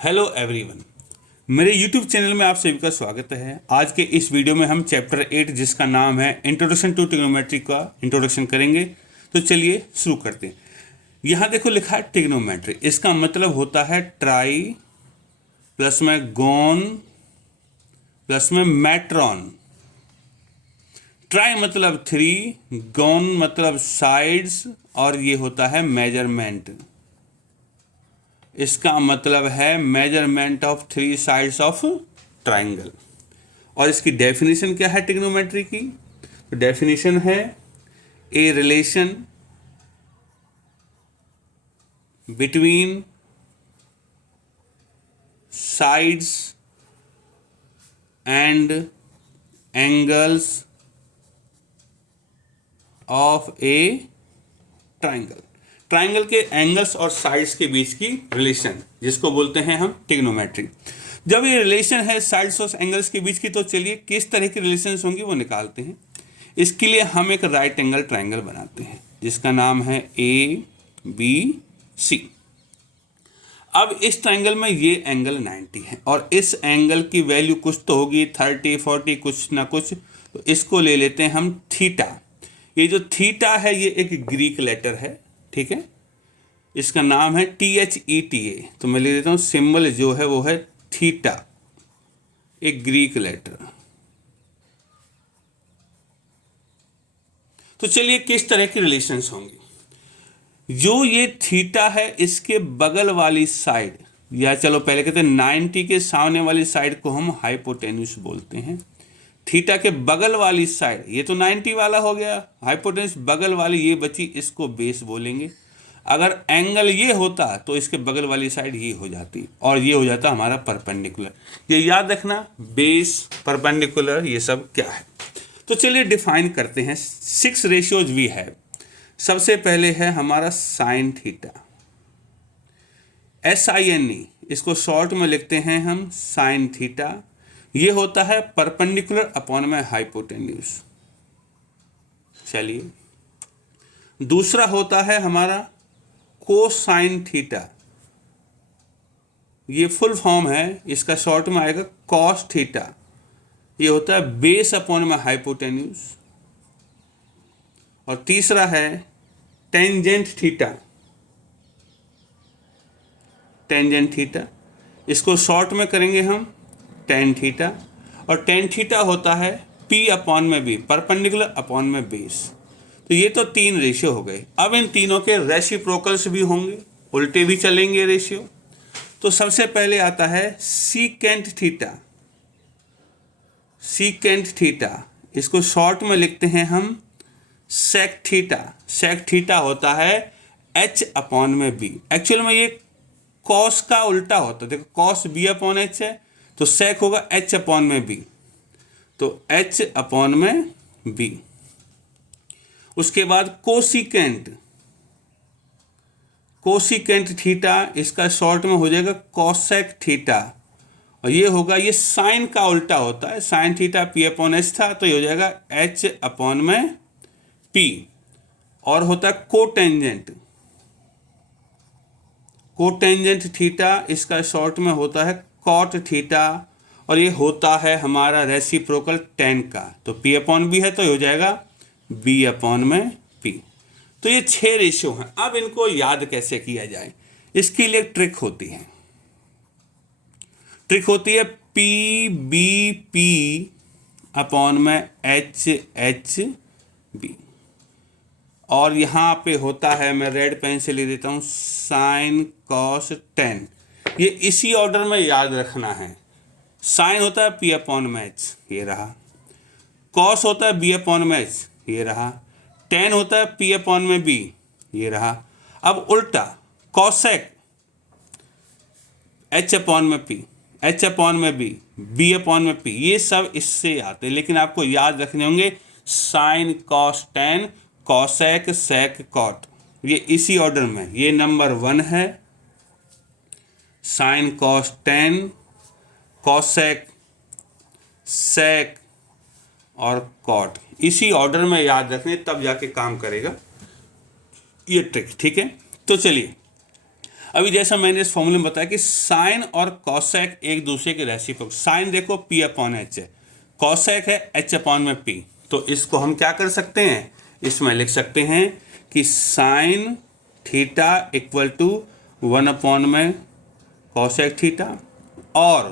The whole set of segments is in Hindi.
हेलो एवरीवन, मेरे यूट्यूब चैनल में आप सभी का स्वागत है। आज के इस वीडियो में हम चैप्टर 8 जिसका नाम है इंट्रोडक्शन टू ट्रिग्नोमेट्री का इंट्रोडक्शन करेंगे। तो चलिए शुरू करते हैं। यहाँ देखो लिखा है ट्रिग्नोमेट्री, इसका मतलब होता है ट्राई प्लस में गोन प्लस में मैट्रॉन। ट्राई मतलब 3, गोन मतलब साइड्स और ये होता है मेजरमेंट। इसका मतलब है measurement of 3 sides of triangle. और इसकी डेफिनेशन क्या है ट्रिग्नोमेट्री की? तो डेफिनेशन है a relation between sides and angles of a triangle. Triangle के एंगल्स और साइड्स के बीच की रिलेशन जिसको बोलते हैं हम ट्रिग्नोमेट्री। जब ये रिलेशन है साइड्स और एंगल्स के बीच की, तो चलिए किस तरह की रिलेशंस होंगी वो निकालते हैं। इसके लिए हम एक राइट एंगल ट्राइंगल बनाते हैं जिसका नाम है ABC। अब इस ट्राइंगल में ये एंगल 90 है और इस एंगल की वैल्यू कुछ तो होगी 30, 40 कुछ ना कुछ। तो इसको ले लेते हैं हम थीटा। ये जो थीटा है ये एक ग्रीक लेटर है, ठीक है। इसका नाम है THETA। तो मैं ले लेता हूँ सिंबल जो है वो है थीटा, एक ग्रीक लेटर। तो चलिए किस तरह की रिलेशंस होंगी। जो ये थीटा है इसके बगल वाली साइड, या चलो पहले कहते हैं 90 के सामने वाली साइड को हम हाइपोटेन्यूस बोलते हैं। थीटा के बगल वाली साइड, ये तो 90 वाला हो गया, हाइपोटेन्यूस बगल वाली ये बची, इसको बेस बोलेंगे। अगर एंगल ये होता तो इसके बगल वाली साइड ये हो जाती और ये हो जाता हमारा परपेंडिकुलर। ये याद रखना, बेस परपेंडिकुलर ये सब क्या है। तो चलिए डिफाइन करते हैं। 6 रेशियोज वी हैव। सबसे पहले है हमारा साइन थीटा, SINE, इसको शॉर्ट में लिखते हैं हम साइन थीटा। ये होता है परपेंडिकुलर अपॉन में हाइपोटेन्यूस। चलिए दूसरा होता है हमारा कोसाइन थीटा। ये फुल फॉर्म है, इसका शॉर्ट में आएगा कॉस थीटा। ये होता है बेस अपॉन में हाइपोटेन्यूस। और तीसरा है टेंजेंट थीटा। टेंजेंट थीटा, इसको शॉर्ट में करेंगे हम टेन थीटा। और टेन थीटा होता है P अपॉन में B, परपेंडिकुलर अपॉन में बेस। तो ये तो 3 रेशियो हो गए। अब इन तीनों के रेसिप्रोकल्स भी होंगे, उल्टे भी चलेंगे रेशियो। तो सबसे पहले आता है सीकेंट थीटा। सीकेंट थीटा, इसको शॉर्ट में लिखते हैं हम सेक थीटा। सेक थीटा होता है H अपॉन में B। एक्चुअल में ये कॉस का उल्टा होता है। देखो कॉस B अपॉन H है तो सेक होगा H अपॉन में B, तो H अपॉन में B। उसके बाद कोसिकेंट, कोसिकेंट थीटा, इसका शॉर्ट में हो जाएगा कॉसेक थीटा। और ये होगा, ये साइन का उल्टा होता है। Sine theta P upon H था तो ये हो जाएगा H अपॉन में P। और होता है कोटेंजेंट, कोटेंजेंट थीटा, इसका शॉर्ट में होता है कॉट थीटा। और ये होता है हमारा रेसिप्रोकल टेन का। तो P अपॉन B है तो ये हो जाएगा B अपॉन में P। तो ये 6 रेशियो हैं। अब इनको याद कैसे किया जाए, इसके लिए ट्रिक होती है। ट्रिक होती है PBP अपॉन में HHB। और यहाँ पे होता है, मैं रेड पेन से ले देता हूँ, साइन कॉस टेन। ये इसी ऑर्डर में याद रखना है। साइन होता है P अपॉन में H, ये रहा। कॉस होता है B अपॉन में H, ये रहा। टेन होता है P अपॉन में B, ये रहा। अब उल्टा कॉसेक H अपॉन में P, H अपॉन में B, B अपॉन में P, ये सब इससे आते हैं। लेकिन आपको याद रखने होंगे साइन कॉस टेन, कॉसेक, सेक, कॉट, ये इसी ऑर्डर में। ये नंबर 1 है साइन कॉस टेन, कॉसेक, सेक और कॉट, इसी ऑर्डर में याद रखने, तब जाके काम करेगा ये ट्रिक, ठीक है। तो चलिए अभी जैसा मैंने इस फॉर्मूले में बताया कि साइन और कॉसेक एक दूसरे के रेसिप्रोकल, साइन देखो पी अपॉन एच है, कॉसेक है एच अपॉन में पी, तो इसको हम क्या कर सकते हैं, इसमें लिख सकते हैं कि sine theta equal to 1 upon में कॉसेक थीटा और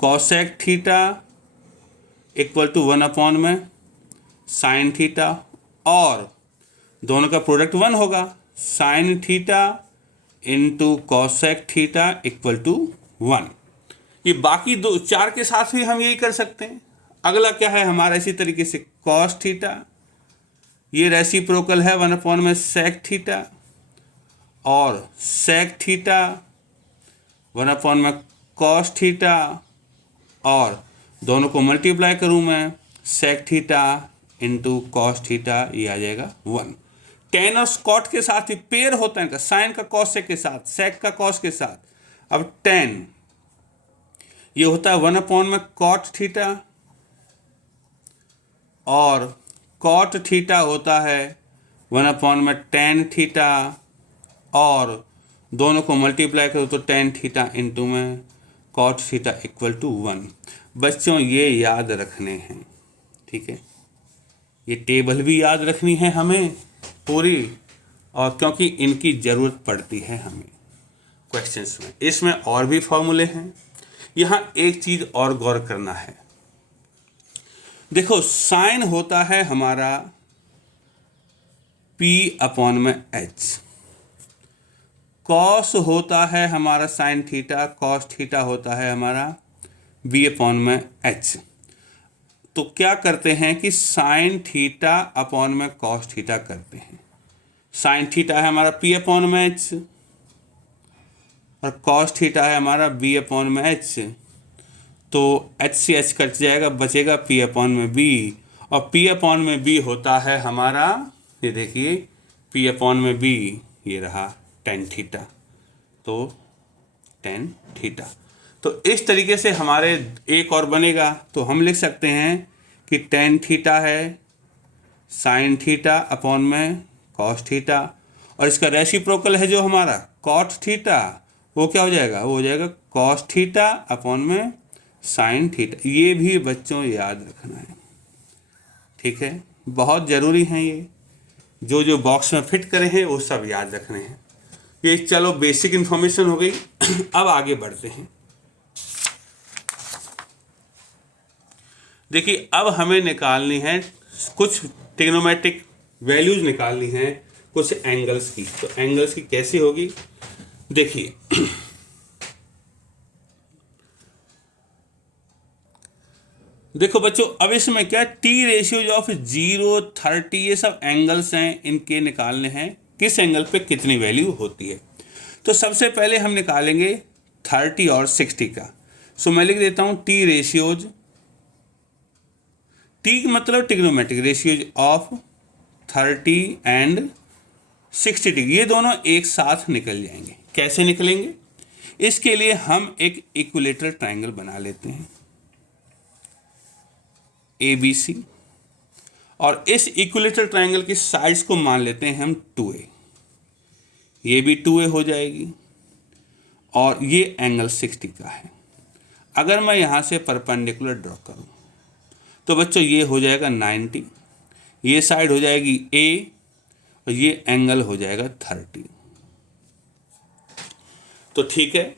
cosec theta equal to 1 upon में साइन थीटा, और दोनों का प्रोडक्ट 1 होगा, sine theta into cosec theta equal to 1। ये बाकी दो चार के साथ भी हम यही कर सकते हैं। अगला क्या है हमारा, इसी तरीके से कॉस थीटा, ये रेसिप्रोकल है 1 अपॉन में सेक थीटा, और सेक थीटा 1 अपॉन में कॉस थीटा, और दोनों को मल्टीप्लाई करूं मैं, sec theta into cos theta, ये आ जाएगा 1। टेन और स्कॉट के साथ ही पेयर होता है इनका, साइन का कॉस सेक के साथ, सेक का कॉस के साथ। अब टेन ये होता है 1 अपॉन में कॉट थीटा, और कॉट थीटा होता है 1 अपॉन में टेन थीटा, और दोनों को मल्टीप्लाई करो तो टेन थीटा इंटू में कॉट थीटा इक्वल टू 1। बच्चों ये याद रखने हैं, ठीक है, ये टेबल भी याद रखनी है हमें पूरी, और क्योंकि इनकी ज़रूरत पड़ती है हमें क्वेश्चंस में। इसमें और भी फॉर्मूले हैं। यहाँ एक चीज़ और गौर करना है, देखो साइन होता है हमारा P अपॉन में H, कॉस होता है हमारा साइन थीटा, कॉस थीटा होता है हमारा B अपॉन में H। तो क्या करते हैं कि साइन थीटा अपॉन में कॉस थीटा करते हैं। साइन थीटा है हमारा P अपॉन में H, और कॉस थीटा है हमारा B अपॉन में H, तो H से H कट जाएगा, बचेगा P अपॉन में B, और P अपॉन में B होता है हमारा, ये देखिए P अपॉन में B, ये रहा टेन थीटा, तो टेन थीटा। तो इस तरीके से हमारे एक और बनेगा, तो हम लिख सकते हैं कि टेन थीटा है साइन थीटा अपॉन में कॉस थीटा, और इसका रेसिप्रोकल है जो हमारा कॉट थीटा, वो क्या हो जाएगा, वो हो जाएगा कॉस थीटा अपॉन में साइन थीटा। ये भी बच्चों याद रखना है, ठीक है, बहुत ज़रूरी है ये, जो जो बॉक्स में फिट करे हैं वो सब याद रखने हैं। ये चलो बेसिक इन्फॉर्मेशन हो गई। अब आगे बढ़ते हैं। देखिए अब हमें निकालनी है कुछ ट्रिग्नोमेट्रिक वैल्यूज निकालनी है कुछ एंगल्स की। तो एंगल्स की कैसी होगी, देखिए देखो बच्चों, अब इसमें क्या टी रेशियोज ऑफ 0, 30 ये सब एंगल्स हैं, इनके निकालने हैं किस एंगल पे कितनी वैल्यू होती है। तो सबसे पहले हम निकालेंगे 30 और 60 का। सो मैं लिख देता हूं टी रेशियोज, टी मतलब trigonometric ratios of 30 and 60 degree, ये दोनों एक साथ निकल जाएंगे। कैसे निकलेंगे, इसके लिए हम एक इक्विलेटरल ट्रायंगल बना लेते हैं ABC, और इस इक्विलेटरल ट्रायंगल की साइड्स को मान लेते हैं हम 2A, ये भी 2A हो जाएगी, और ये एंगल 60 का है। अगर मैं यहाँ से परपेंडिकुलर ड्रॉ करूँ तो बच्चों ये हो जाएगा 90, ये साइड हो जाएगी A, और ये एंगल हो जाएगा 30। तो ठीक है,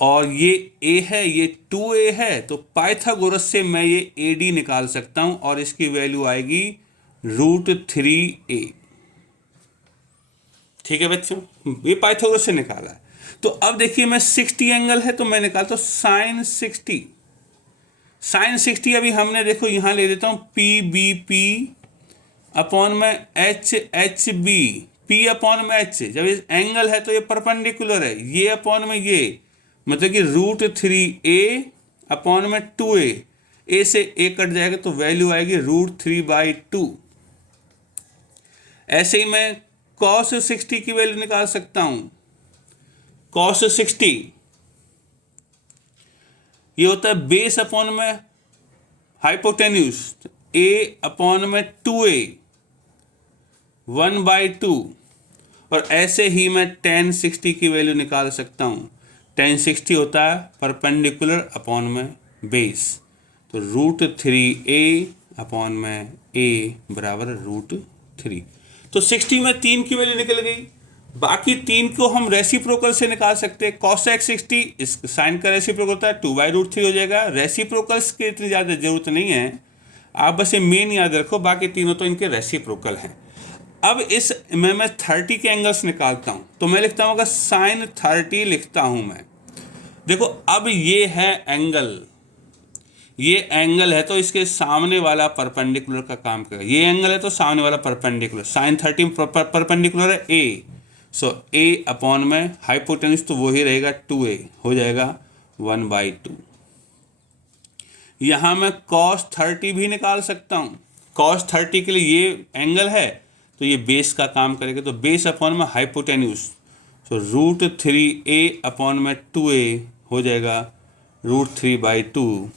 और ये A है, ये 2A है, तो पाइथागोरस से मैं ये AD निकाल सकता हूं, और इसकी वैल्यू आएगी √3A। ठीक है बच्चों, ये पाइथागोरस से निकाला है। तो अब देखिए मैं 60 एंगल है तो मैं निकालता हूं साइन 60। साइन 60 अभी हमने देखो यहां ले देता हूं PBP अपॉन में HHB, P अपॉन में H, जब इस एंगल है तो ये परपेंडिकुलर है, ये अपॉन में ये, मतलब कि √3A अपॉन में 2A, A से A कट जाएगा तो वैल्यू आएगी √3/2। ऐसे ही मैं cos 60 की वैल्यू निकाल सकता हूं। cos 60 ये होता है बेस अपॉन में हाइपोटेन्यूज, A अपॉन में 2A 1/2, और ऐसे ही मैं tan 60 की वैल्यू निकाल सकता हूँ। tan 60 होता है परपेंडिकुलर अपॉन में बेस, तो √3a अपॉन में a बराबर √3। तो 60 में 3 की वैल्यू निकल गई। बाकी 3 को हम रेसिप्रोकल से निकाल सकते हैं। cosec 60 इस साइन का रेसिप्रोकल होता है 2/√3 हो जाएगा। रेसिप्रोकल्स की इतनी ज़्यादा जरूरत नहीं है, आप बस ये मेन याद रखो, बाकी तीनों तो इनके रेसिप्रोकल हैं। अब इस में मैं 30 के एंगल्स निकालता हूँ, तो मैं लिखता हूँ sin 30 लिखता हूँ मैं। देखो अब ये है एंगल, ये एंगल है तो इसके सामने वाला परपेंडिकुलर का काम करेगा। ये एंगल है तो सामने वाला परपेंडिकुलर, sin 30 परपेंडिकुलर है a, सो a अपॉन में हाइपोटेन्यूज तो वो ही रहेगा 2a हो जाएगा 1/2। यहाँ मैं cos 30 भी निकाल सकता हूँ। cos 30 के लिए ये एंगल है तो ये बेस का काम करेगा, तो बेस अपॉन में हाइपोटेन्यूज, सो √3a अपॉन में 2a हो जाएगा √3/2।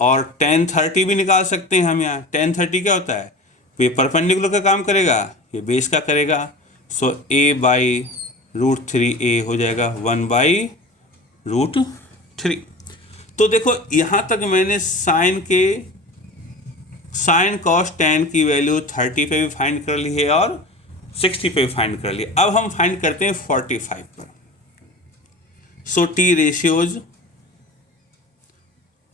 और tan 30 भी निकाल सकते हैं हम। यहाँ tan 30 क्या होता है, ये परपेंडिकुलर का काम करेगा, ये बेस का करेगा, सो a/√3a हो जाएगा 1/√3। तो देखो यहाँ तक मैंने साइन cos tan की वैल्यू 30 पे भी फाइंड कर ली है और 60 पे भी फाइंड कर ली। अब हम फाइंड करते हैं 45 पर। सो t रेशियोज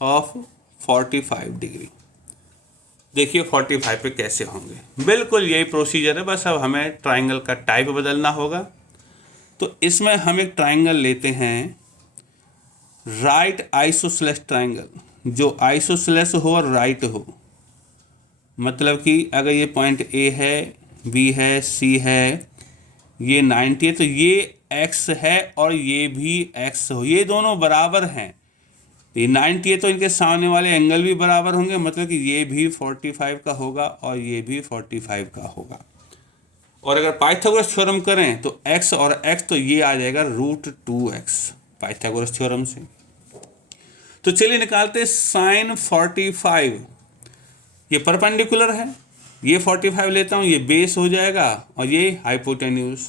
ऑफ 45 डिग्री, देखिए 45 पे कैसे होंगे। बिल्कुल यही प्रोसीजर है, बस अब हमें ट्राइंगल का टाइप बदलना होगा। तो इसमें हम एक ट्राइंगल लेते हैं राइट आइसोसेलेस ट्राइंगल, जो आइसोसेलेस हो और राइट हो। मतलब कि अगर ये पॉइंट A है, B है, C है, ये 90 है, तो ये X है और ये भी X हो, ये दोनों बराबर हैं। ये 90 है तो इनके सामने वाले एंगल भी बराबर होंगे, मतलब कि ये भी 45 का होगा और ये भी 45 का होगा। और अगर पाइथागोरस थ्योरम करें तो x और x, तो ये आ जाएगा √2x पाइथागोरस थ्योरम से। तो चलिए निकालते sin 45, ये परपेंडिकुलर है, ये 45 लेता हूँ, ये बेस हो जाएगा और ये हाइपोटेन्यूज।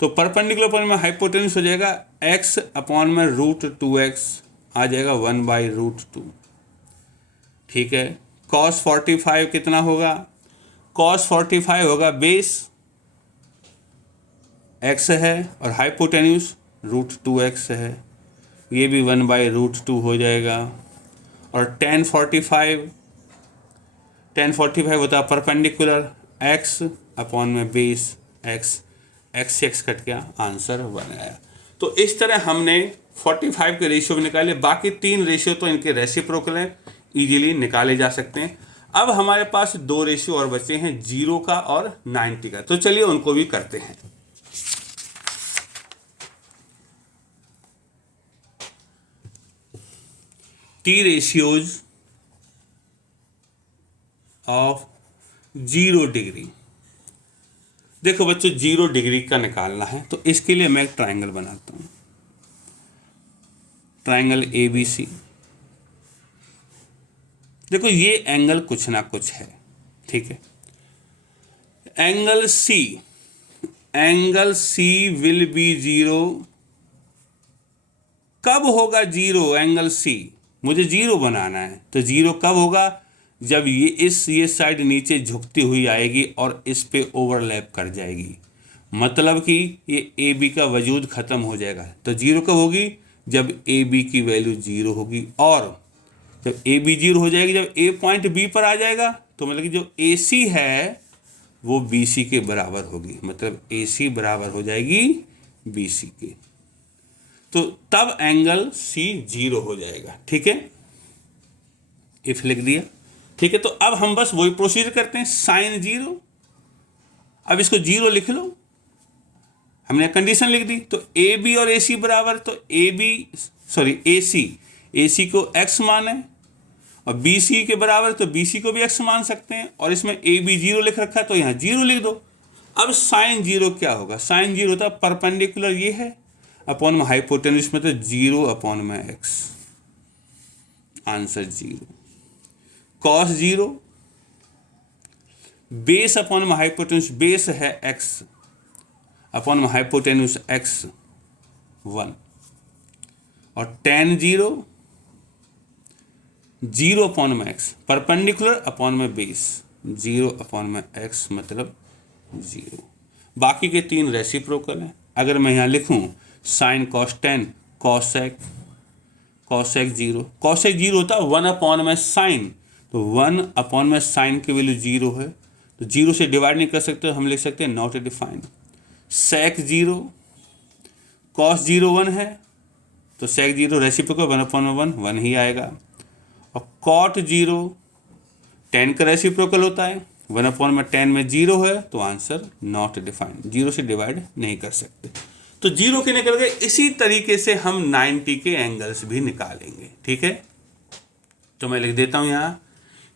तो परपेंडिकुलर पर में हाइपोटेन्यूज हो जाएगा x अपॉन में √2x आ जाएगा 1/√2। ठीक है, cos 45 कितना होगा, cos 45 होगा बेस x है और हाइपोटेन्यूज √2x है, ये भी 1/√2 हो जाएगा। और tan 45 होता है परपेंडिकुलर x अपॉन में बेस x, x से x कट गया, आंसर 1 आया। तो इस तरह हमने 45 के रेशियो भी निकाले। बाकी 3 रेशियो तो इनके रेसिप्रोकल हैं, इजीली निकाले जा सकते हैं। अब हमारे पास 2 रेशियो और बचे हैं, 0 का और 90 का, तो चलिए उनको भी करते हैं। T ratios of 0 degree. देखो बच्चों 0 डिग्री का निकालना है, तो इसके लिए मैं एक ट्राइंगल बनाता हूँ, ट्राइंगल ABC। देखो ये एंगल कुछ ना कुछ है, ठीक है। Angle C will be 0। कब होगा 0 एंगल C, मुझे 0 बनाना है, तो 0 कब होगा, जब ये साइड नीचे झुकती हुई आएगी और इस पे ओवरलैप कर जाएगी, मतलब कि ये AB का वजूद खत्म हो जाएगा। तो 0 कब होगी, जब AB की वैल्यू 0 होगी। और जब AB 0 हो जाएगी, जब A पॉइंट B पर आ जाएगा, तो मतलब कि जो AC है वो BC के बराबर होगी, मतलब AC बराबर हो जाएगी BC के, तो तब एंगल C 0 हो जाएगा। ठीक है, इफ लिख दिया, ठीक है। तो अब हम बस वही प्रोसीजर करते हैं, sin 0। अब इसको 0 लिख लो, हमने कंडीशन लिख दी। तो AB और AC बराबर, तो AC को x माने और BC के बराबर, तो BC को भी x मान सकते हैं। और इसमें AB 0 लिख रखा है तो यहाँ 0 लिख दो। अब sin 0 क्या होगा, sin 0 होता है परपेंडिकुलर ये है अपॉन में हाइपोटेन्यूज में, तो 0 अपॉन में x, answer 0। cos 0 base upon में हाइपोटेन्यूज, बेस है x अपॉन में हाइपोटेन्यूस एक्स 1 और tan 0 0 अपॉन में एक्स परपेंडिकुलर अपॉन में बेस 0 अपॉन में एक्स मतलब 0। बाकी के 3 रेसिप्रोकल हैं। अगर मैं यहाँ लिखूँ साइन कॉस 10 कॉसेक 0 होता है 1 अपॉन में साइन, तो 1 अपॉन में साइन की वैल्यू 0 है, तो 0 से डिवाइड नहीं कर सकते, हम लिख सकते हैं नॉट डिफाइंड। सेक 0 कॉस 0 1 है, तो सेक 0 रेसिप्रोकल 1 अपॉन में 1 ही आएगा। और कॉट 0 10 का रेसिप्रोकल होता है, 1 अपॉन में 10 में 0 है, तो आंसर नॉट डिफाइंड, 0 से डिवाइड नहीं कर सकते। तो 0 के निकल गए। इसी तरीके से हम 90 के एंगल्स भी निकालेंगे। ठीक है, तो मैं लिख देता हूं यहां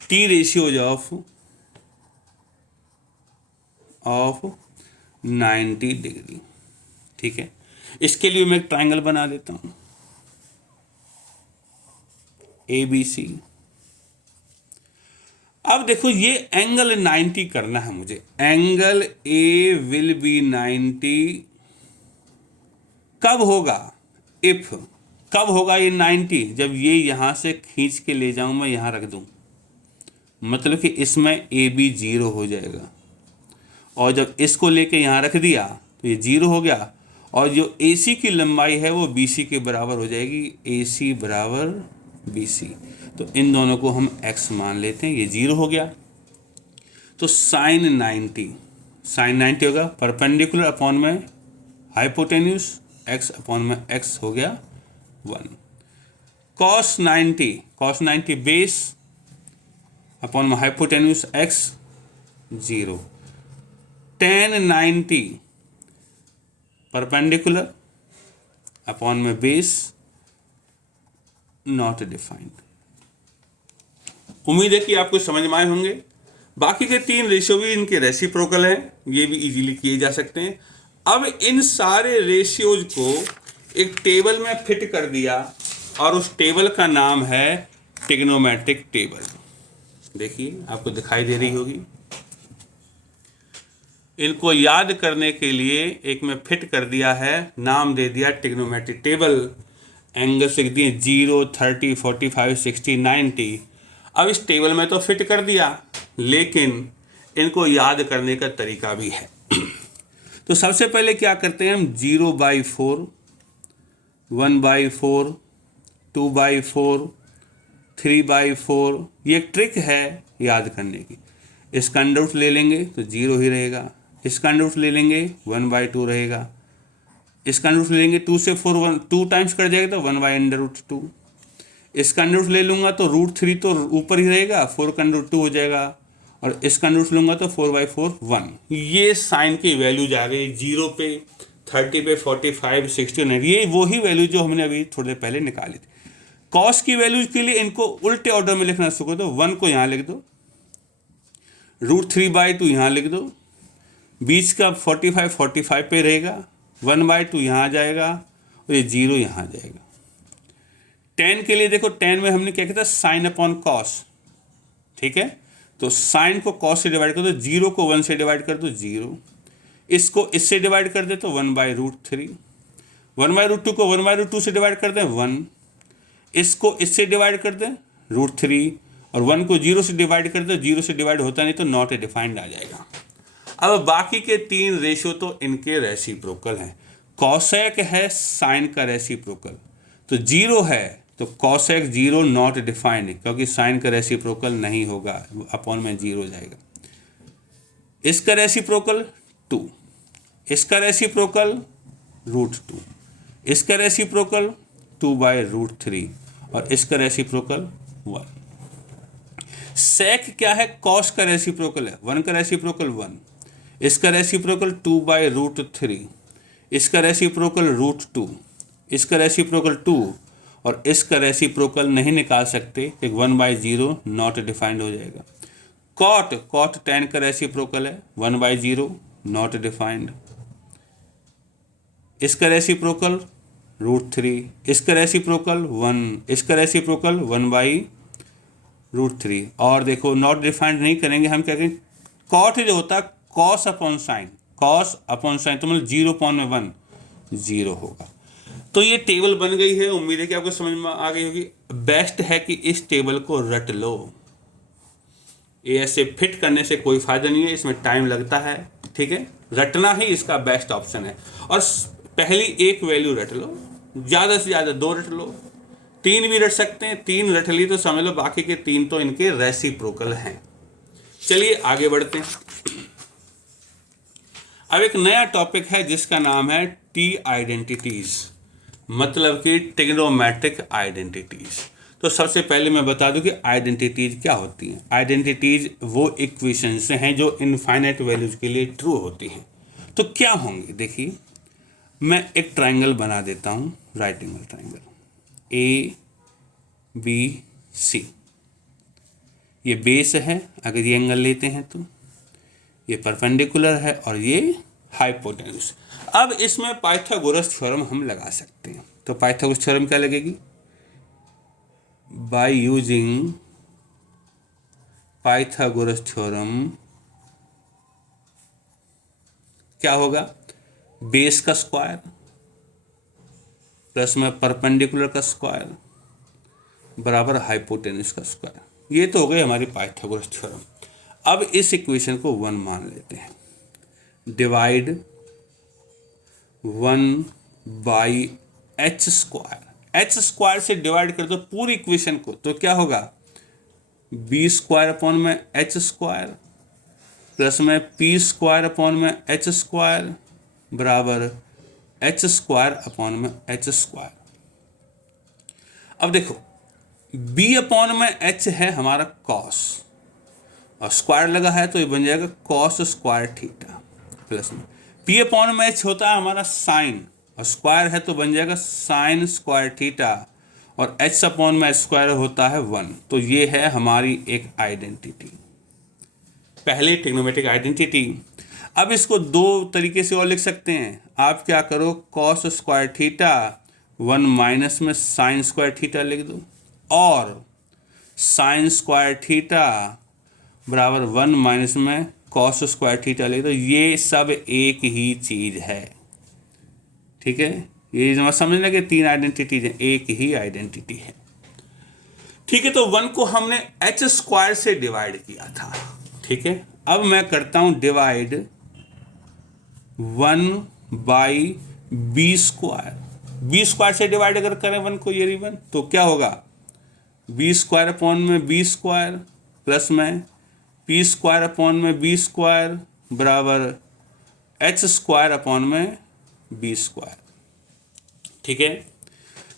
टी रेशियोज ऑफ 90 डिग्री। ठीक है, इसके लिए मैं एक ट्राइंगल बना देता हूं ABC। अब देखो ये एंगल 90 करना है मुझे। एंगल ए विल बी 90 कब होगा? इफ कब होगा ये 90? जब ये यहां से खींच के ले जाऊं, मैं यहां रख दूं, मतलब कि इसमें ए बी 0 हो जाएगा। और जब इसको लेके यहां रख दिया तो ये 0 हो गया, और जो AC की लंबाई है वो BC के बराबर हो जाएगी। AC बराबर BC, तो इन दोनों को हम x मान लेते हैं, ये 0 हो गया। तो साइन 90 होगा परपेंडिकुलर अपॉन में हाइपोटेन्यूस x अपॉन में x हो गया 1। कॉस 90 बेस अपॉन में hypotenuse x 0। tan 90 perpendicular upon में बेस नॉट डिफाइंड। उम्मीद है कि आपको समझ में आए होंगे। बाकी के 3 रेशियो भी इनके रेसिप्रोकल हैं, ये भी इजीली किए जा सकते हैं। अब इन सारे रेशियोज को एक टेबल में फिट कर दिया, और उस टेबल का नाम है ट्रिग्नोमेट्रिक टेबल। देखिए आपको दिखाई दे रही होगी। इनको याद करने के लिए एक में फिट कर दिया है, नाम दे दिया ट्रिग्नोमेट्रिक टेबल। एंगल लिख दिए 0 30 45 60 90। अब इस टेबल में तो फिट कर दिया, लेकिन इनको याद करने का तरीका भी है। तो सबसे पहले क्या करते हैं हम, 0/4 1/4 2/4 3/4, ये एक ट्रिक है याद करने की। इसका अंडर रूट ले लेंगे तो 0 ही रहेगा, इसका अंडर रूट ले लेंगे 1/2 रहेगा, इसका अंडर रूट ले लेंगे 2 से 4 2 टाइम्स कर जाएगा तो 1/√2। इसका अंडर रूट ले लूँगा तो √3 तो ऊपर ही रहेगा, 4 का अंडर रूट 2 हो जाएगा, और इसका अंडर रूट लूँगा तो 4/4 1। ये साइन की वैल्यूज आ गई 0 पे 30 पे 45 60 90, ये वही वैल्यू जो हमने अभी थोड़ी देर पहले निकाली थी। कॉस की वैल्यूज के लिए इनको उल्टे ऑर्डर में लिखना सीखो, तो 1 को यहाँ लिख दो, √3/2 यहाँ लिख दो, बीच का 45 पे रहेगा, 1/2 यहाँ आ जाएगा, और ये 0 यहाँ आ जाएगा। tan के लिए देखो, tan में हमने क्या किया था, साइन अपॉन कॉस। ठीक है, तो साइन को कॉस से डिवाइड कर दो, 0 को 1 से डिवाइड कर दो 0, इसको इससे डिवाइड कर दे तो 1/√3, 1/√2 को 1/√2 से डिवाइड कर दें 1, इसको इससे डिवाइड कर दें √3, और 1 को 0 से डिवाइड कर दें, 0 से डिवाइड होता नहीं तो नॉट डिफाइंड आ जाएगा। अब बाकी के 3 रेशियो तो इनके रेसिप्रोकल हैं। कॉसेक है साइन का रेसिप्रोकल, तो 0 है तो कॉसेक 0 नॉट डिफाइंड, क्योंकि साइन का रेसिप्रोकल नहीं होगा, अपॉन में 0 हो जाएगा। इसका रेसिप्रोकल 2, इसका रेसिप्रोकल √2, इसका रेसिप्रोकल 2/√3, और इसका रेसिप्रोकल 1। सेक क्या है, कॉस का रेसिप्रोकल है, 1 का रेसिप्रोकल 1, इसका रेसिप्रोकल 2/√3, इसका रेसिप्रोकल √2, इसका रेसिप्रोकल 2, और इसका रेसिप्रोकल नहीं निकाल सकते, एक 1/0 नॉट डिफाइंड हो जाएगा। कॉट tan का रेसिप्रोकल है, 1/0 नॉट डिफाइंड, इसका रेसिप्रोकल √3, इसका रेसिप्रोकल 1, इसका रेसिप्रोकल 1/√3। और देखो नॉट डिफाइंड नहीं करेंगे हम, क्या करेंगे, कॉट जो होता है cos upon sine, cos upon sine, तो मतलब 0.1 0 होगा। तो ये टेबल बन गई है, उम्मीद है कि आपको समझ में आ गई होगी। बेस्ट है कि इस टेबल को रट लो, ये ऐसे फिट करने से कोई फायदा नहीं है, इसमें टाइम लगता है, ठीक है। रटना ही इसका बेस्ट ऑप्शन है। और पहली एक वैल्यू रट लो, ज़्यादा से ज़्यादा 2 रट लो, 3 भी रट सकते हैं, 3 रट ली तो समझ लो बाकी के 3 तो इनके रेसिप्रोकल हैं। चलिए आगे बढ़ते हैं। अब एक नया टॉपिक है जिसका नाम है टी आइडेंटिटीज, मतलब कि ट्रिग्नोमेट्रिक आइडेंटिटीज। तो सबसे पहले मैं बता दूं कि आइडेंटिटीज क्या होती हैं। आइडेंटिटीज वो इक्वेशंस हैं जो इनफाइनाइट वैल्यूज के लिए ट्रू होती हैं। तो क्या होंगी, देखिए मैं एक ट्राइंगल बना देता हूं, right angle triangle A B C. ये बेस है, अगर ये एंगल लेते हैं तो ये परपेंडिकुलर है और ये हाइपोटेन्यूस। अब इसमें पाइथागोरस थ्योरम हम लगा सकते हैं। तो पाइथागोरस थ्योरम क्या लगेगी, बाय यूजिंग पाइथागोरस थ्योरम क्या होगा, बेस का स्क्वायर प्लस में परपेंडिकुलर का स्क्वायर बराबर हाइपोटेन्यूस का स्क्वायर। ये तो हो गई हमारी पाइथागोरस थ्योरम। अब इस इक्वेशन को 1 मान लेते हैं, divide 1 by H square. H square से डिवाइड कर दो पूरी इक्वेशन को, तो क्या होगा, बी स्क्वायर अपॉन में एच स्क्वायर प्लस में पी स्क्वायर अपॉन में एच स्क्वायर बराबर एच स्क्वायर अपॉन में एच स्क्वायर। अब देखो बी अपॉन में एच है हमारा कॉस और स्क्वायर लगा है तो ये बन जाएगा कॉस स्क्वायर थीटा, प्लस में पी अपॉन में एच होता है हमारा साइन और स्क्वायर है तो बन जाएगा साइन स्क्वायर थीटा, और एच अपॉन में एच स्क्वायर होता है 1। तो ये है हमारी एक आइडेंटिटी, पहली ट्रिग्नोमेट्रिक आइडेंटिटी। अब इसको 2 तरीके से और लिख सकते हैं। आप क्या करो, कॉस स्क्वायर थीटा 1 माइनस में साइन स्क्वायर थीटा लिख दो, और साइन स्क्वायर थीटा बराबर 1 माइनस में कॉस स्क्वायर थीटा लिख दो। ये सब एक ही चीज़ है, ठीक है। ये समझना कि 3 आइडेंटिटीज हैं, एक ही आइडेंटिटी है, ठीक है। तो 1 को हमने एच स्क्वायर से डिवाइड किया था, ठीक है। अब मैं करता हूं divide 1 by B square. B square से डिवाइड अगर करें 1 को, ये 1 तो क्या होगा, बी स्क्वायर अपॉन में बी स्क्वायर प्लस में पी स्क्वायर अपॉन में बी स्क्वायर बराबर एच स्क्वायर अपॉन में बी स्क्वायर, ठीक है।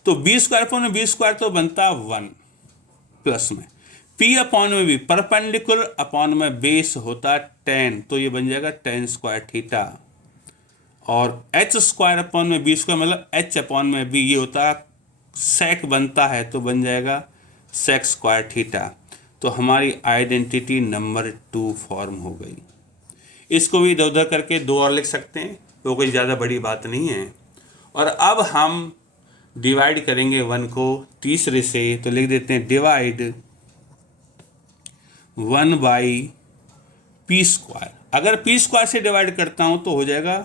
तो बी स्क्वायर अपॉन में बी स्क्वायर तो बनता 1 प्लस में पी अपॉन में बी, परपेंडिकुलर अपॉन में बेस होता 10 तो ये बन जाएगा 10 स्क्वायर थीटा, और एच स्क्वायर अपॉन में बी स्क्वायर मतलब एच अपॉन में बी, ये होता सेक बनता है तो बन जाएगा सेक स्क्वायर थीटा। तो हमारी आइडेंटिटी नंबर 2 फॉर्म हो गई। इसको भी इधर उधर करके 2 और लिख सकते हैं, तो कोई ज़्यादा बड़ी बात नहीं है। और अब हम डिवाइड करेंगे 1 को तीसरे से, तो लिख देते हैं डिवाइड 1 बाई पी स्क्वायर। अगर पी स्क्वायर से डिवाइड करता हूँ तो हो जाएगा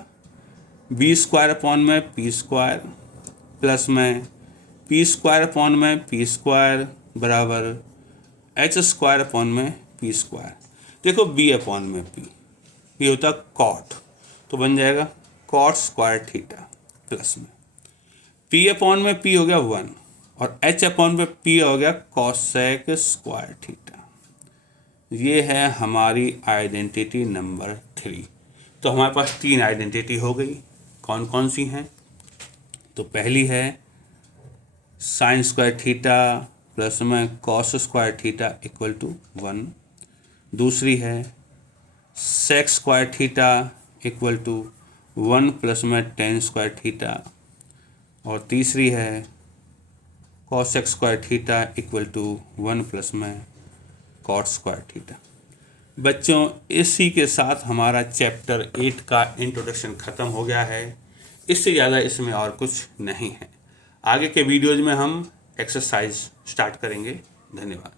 बी स्क्वायर अपॉन में पी स्क्वायर प्लस में पी स्क्वायर अपॉन में पी स्क्वायर बराबर एच स्क्वायर अपॉन में पी स्क्वायर। देखो बी अपॉन में पी, ये होता कॉट तो बन जाएगा कॉट स्क्वायर थीटा प्लस में पी अपॉन में पी हो गया 1 और एच अपॉन में पी हो गया कॉसेक स्क्वायर थीटा। ये है हमारी आइडेंटिटी नंबर 3। तो हमारे पास 3 आइडेंटिटी हो गई। कौन कौन सी हैं, तो पहली है साइन स्क्वायर थीटा प्लस में cos square theta equal to 1, दूसरी है sec square theta equal to 1 plus में टेन स्क्वायर थीटा, और तीसरी है cosec square theta equal to 1 plus में कॉट स्क्वायर थीटा। बच्चों इसी के साथ हमारा चैप्टर 8 का इंट्रोडक्शन ख़त्म हो गया है। इससे ज़्यादा इसमें और कुछ नहीं है। आगे के वीडियोज़ में हम एक्सरसाइज स्टार्ट करेंगे। धन्यवाद।